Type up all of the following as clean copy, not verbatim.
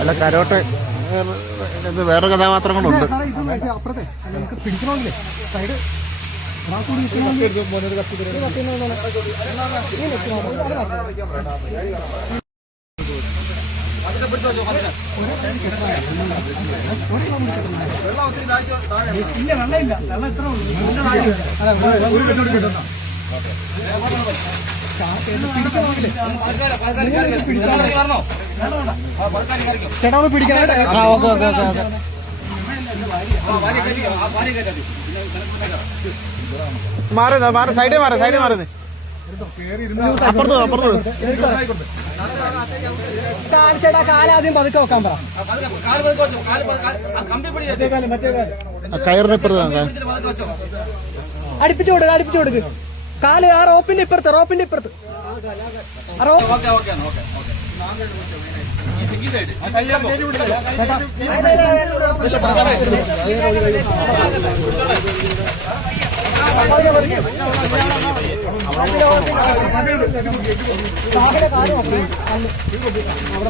അല്ല കരോട്ടെ വേറെ കഥാപാത്രങ്ങളുണ്ട്. അപ്പുറത്തെ നമുക്ക് പിടിക്കണമെങ്കിലേ സൈഡ് ഇല്ല വെള്ളമില്ല, വെള്ളം എത്ര ചേട്ടാ ഒന്ന് പിടിക്കാനായിട്ട്. Okay okay okay okay. മാറി മാറി സൈഡേ മാറി സൈഡേ മാറുന്നേ. അപ്പുറത്ത് അപ്പുറത്ത് ചേട്ടാ കാലാദ്യം പതുക്കെ വെക്കാൻ പറ. കയറിന് ഇപ്പുറത്ത് അടുപ്പിച്ചു കൊടുക്കുക, അടുപ്പിച്ചു കൊടുക്ക്. കാല് ആ റോപ്പിന്റെ ഇപ്പുറത്ത്, റോപ്പിന്റെ ഇപ്പുറത്ത്.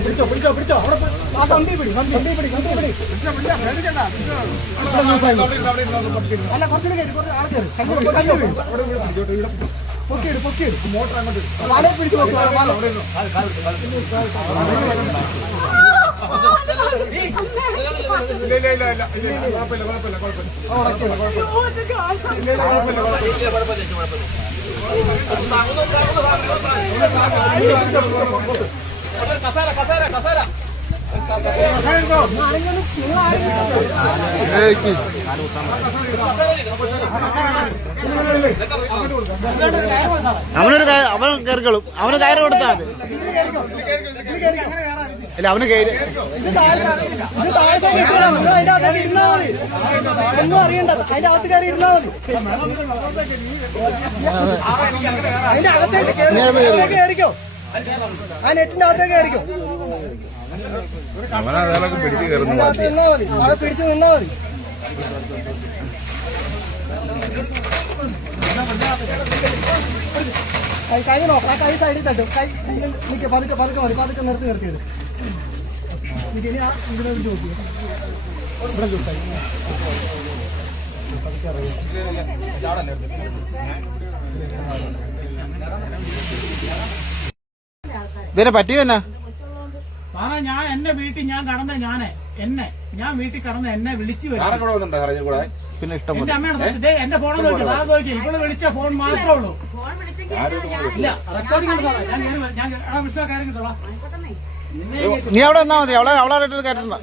പിടിച്ചോ പിടിച്ചോ പിടിച്ചോ. ആ കമ്പി പിടി, കമ്പി പിടി, കമ്പി പിടി. അല്ല കുറച്ചുകൂടി കയറി, കുറച്ച് ആൾ കയറി. പൊക്കിയിട് പൊക്കിയിട്. മോട്ടർ അങ്ങോട്ട് വല പിടിച്ചു നോക്കുക. അവൻ കയറിക്കോളും. അവന് കയറ് കൊടുത്താൽ മതി. അല്ല അവന് കയറി ഒന്നും അറിയണ്ടത്. അതിന്റെ അകത്ത് കയറി ഇരുന്നാ മതി. അതിന്റെ അകത്തേക്ക് കയറിക്കോ. ആ നെറ്റിന്റെ അകത്തേക്ക് കയറിക്കോ. അതിന്റെ അകത്ത് നിന്നാ മതി. അവിടെ പിടിച്ച് നിന്നാ മതി. കൈ നോക്കാം. ആ കൈ സൈഡിൽ തട്ടും. കൈ നിൽക്കുക. പതുക്കെ പതുക്കെ മതി. പതുക്കെ നിർത്തി നിർത്തിയത്. ഇനി ആ ഇതിനോട് ചോദിക്കും. ഇവിടെ ചോദിച്ചാൽ ഇതിനെ പറ്റിയതെന്നാ? ഞാൻ എന്നെ വീട്ടിൽ ഞാൻ കടന്ന ഞാൻ വീട്ടിൽ കടന്ന് എന്നെ വിളിച്ചു പിന്നെ ഇഷ്ടം എന്റെ അമ്മയാണ് എന്റെ ഫോണെന്ന് നോക്കി ഇവിടെ വിളിച്ച ഫോൺ മാത്രമേ ഉള്ളൂ. ഇല്ല റെക്കോർഡിംഗ് വിഷ്ണു കാര്യം കിട്ടോളാം. നീ അവിടെ നിന്നാ മതി. അവളെ കയറ്റണ്ട.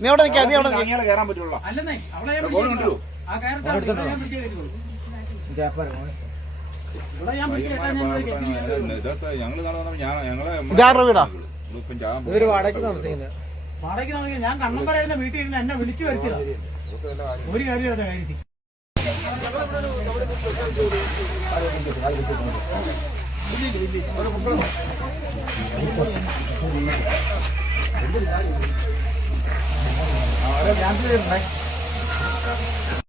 നീ അവിടെ നിൽക്കാ. നീ അവിടെ അല്ലെന്നേ അവളെ ആ കയറിട്ടാ ഇതാരുടെ വീടാ? വാടകയ്ക്ക് ഞാൻ കണ്ണം പറയുന്ന വീട്ടിൽ ഇരുന്ന് എന്നെ വിളിച്ചു വരുത്തിയതാ. ഒരു കാര്യം അതെ കാര്യത്തിൽ ഞാൻ